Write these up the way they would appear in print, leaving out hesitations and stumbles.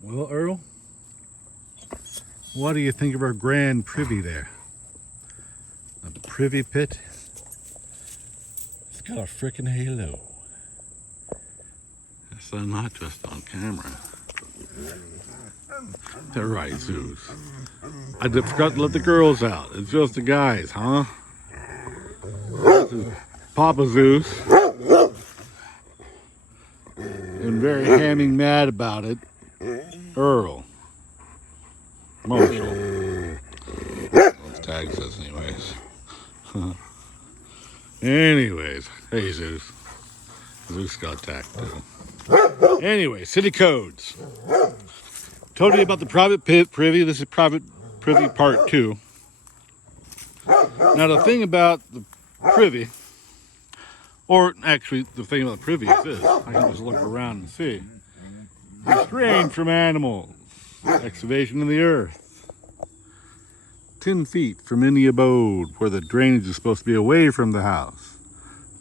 Well, Earl, what do you think of our grand privy there? A privy pit. It's got a frickin' halo. That's not just on camera. They're right, Zeus. I forgot to let the girls out. It's just the guys, huh? This is Papa Zeus. And very hamming mad about it. Earl. Marshall. Those tags says anyways. Anyways. Hey Zeus. Zeus got tagged too. Anyway, city codes. Told you about the private privy. This is private privy part 2. Now the thing about the privy, or actually the thing about the privy is this. I can just look around and see. Restrained from animals. Excavation in the earth. 10 feet from any abode where the drainage is supposed to be away from the house.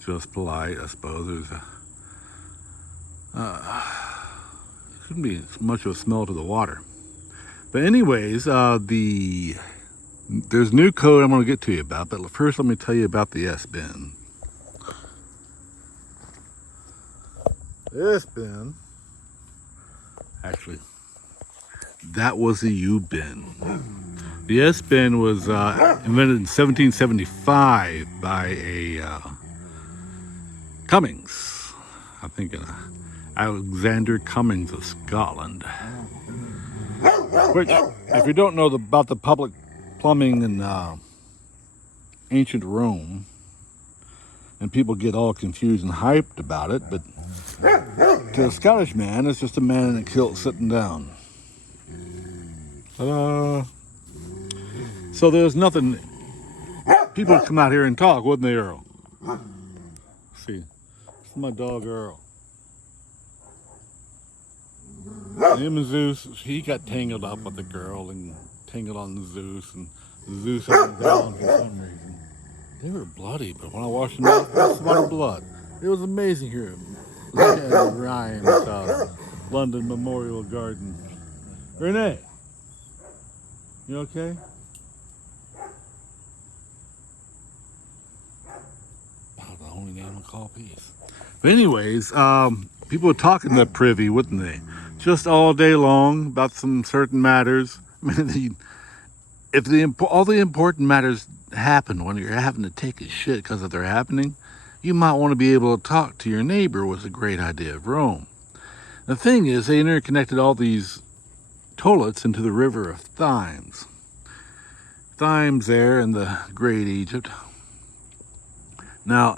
Just polite, I suppose. There's shouldn't be much of a smell to the water. But anyways, there's new code I'm going to get to you about. But first, let me tell you about the S-bin. This bin, actually, that was the U-bin. The S-bin was invented in 1775 by a Cummings, I think Alexander Cummings of Scotland. Which, if you don't know about the public plumbing in ancient Rome, and people get all confused and hyped about it, but to a Scottish man, it's just a man in a kilt sitting down. Ta-da! So there's nothing. People would come out here and talk, wouldn't they, Earl? See, this is my dog Earl. Him and Zeus, he got tangled up with the girl and tangled on Zeus, and Zeus had him down for some reason. They were bloody, but when I washed them out, they smelled blood. It was amazing here. Look at Ryan at London Memorial Garden. Renee, you okay? About the only name I call peace. But anyways, people were talking to Privy, wouldn't they? Just all day long about some certain matters. I mean, all the important matters happen when you're having to take a shit because if they're happening, you might want to be able to talk to your neighbor was a great idea of Rome. The thing is, they interconnected all these toilets into the river of Thames. Thames there in the Great Egypt. Now,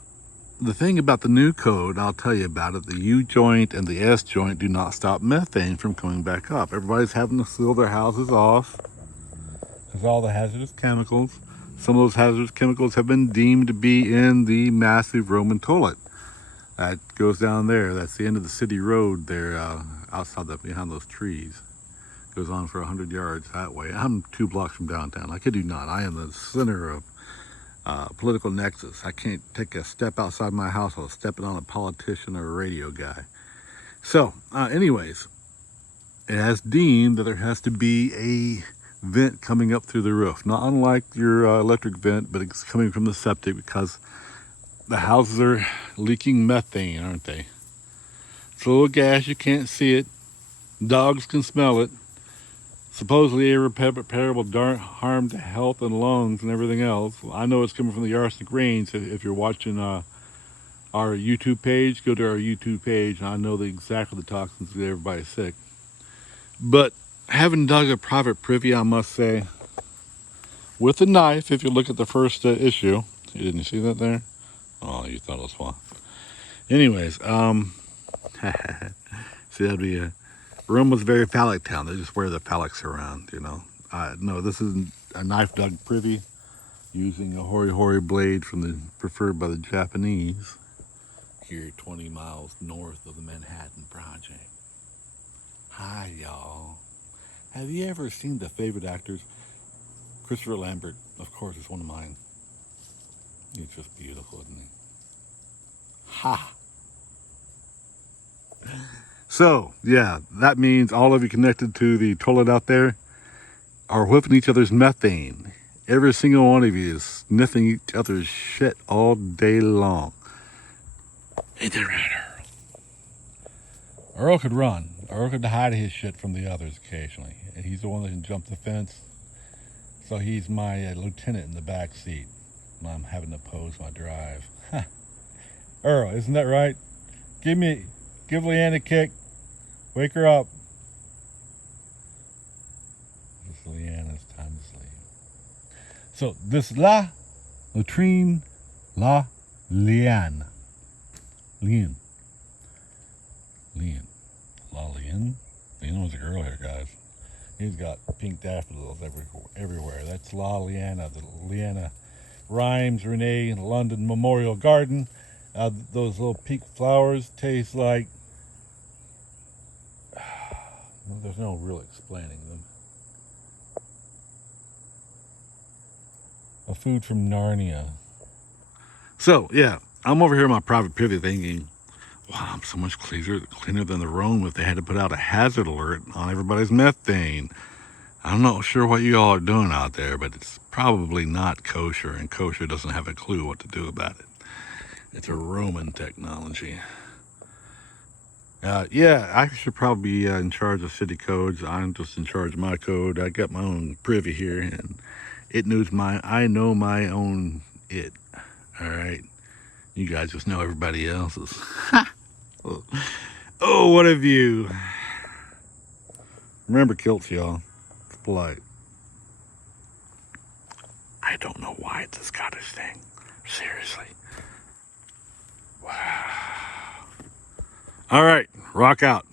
the thing about the new code, I'll tell you about it, the U joint and the S joint do not stop methane from coming back up. Everybody's having to seal their houses off because all the hazardous chemicals, some of those hazardous chemicals have been deemed to be in the massive Roman toilet. That goes down there. That's the end of the city road there, outside behind those trees. Goes on for 100 yards that way. I'm 2 blocks from downtown. I kid you not. I am the center of political nexus. I can't take a step outside my house without stepping on a politician or a radio guy. So, anyways, it has deemed that there has to be a vent coming up through the roof. Not unlike your electric vent, but it's coming from the septic because the houses are leaking methane, aren't they? It's a little gas, you can't see it. Dogs can smell it. Supposedly irreparable harm to health and lungs and everything else. I know it's coming from the arsenic rains. If you're watching our YouTube page, go to our YouTube page, and I know exactly the toxins that everybody's sick. But having dug a private privy, I must say, with a knife, if you look at the first issue, you didn't see that there? Oh, you thought it was fun. Anyways, see, that'd be a... Rome was a very phallic town. They just wear the phallics around, you know. No, this isn't a knife dug privy using a hori blade preferred by the Japanese. Here 20 miles north of the Manhattan Project. Hi, y'all. Have you ever seen The Favorite Actors? Christopher Lambert, of course, is one of mine. He's just beautiful, isn't he? Ha! So, yeah, that means all of you connected to the toilet out there are whiffing each other's methane. Every single one of you is sniffing each other's shit all day long. Ain't that right, Earl? Earl could run. Earl could hide his shit from the others occasionally. And he's the one that can jump the fence. So he's my lieutenant in the back seat when I'm having to pose my drive. Earl, isn't that right? Give Leanne a kick. Wake her up. It's Leanne's time to sleep. So this latrine, Leanne. Leanne. Leanne was a girl here, guys. He's got pink daffodils everywhere. That's La Leanna. The Leanna Rhymes, Renee, London Memorial Garden. Those little pink flowers taste like... well, there's no real explaining them. A food from Narnia. So, yeah, I'm over here in my private Privy thinking, wow, I'm so much cleaner than the Rome if they had to put out a hazard alert on everybody's methane. I'm not sure what you all are doing out there, but it's probably not kosher, and kosher doesn't have a clue what to do about it. It's a Roman technology. Yeah, I should probably be in charge of city codes. I'm just in charge of my code. I got my own Privy here, and I know my own it. All right. You guys just know everybody else's. Oh, what a view. Remember kilts, y'all. It's polite. I don't know why it's a Scottish thing. Seriously. Wow. All right. Rock out.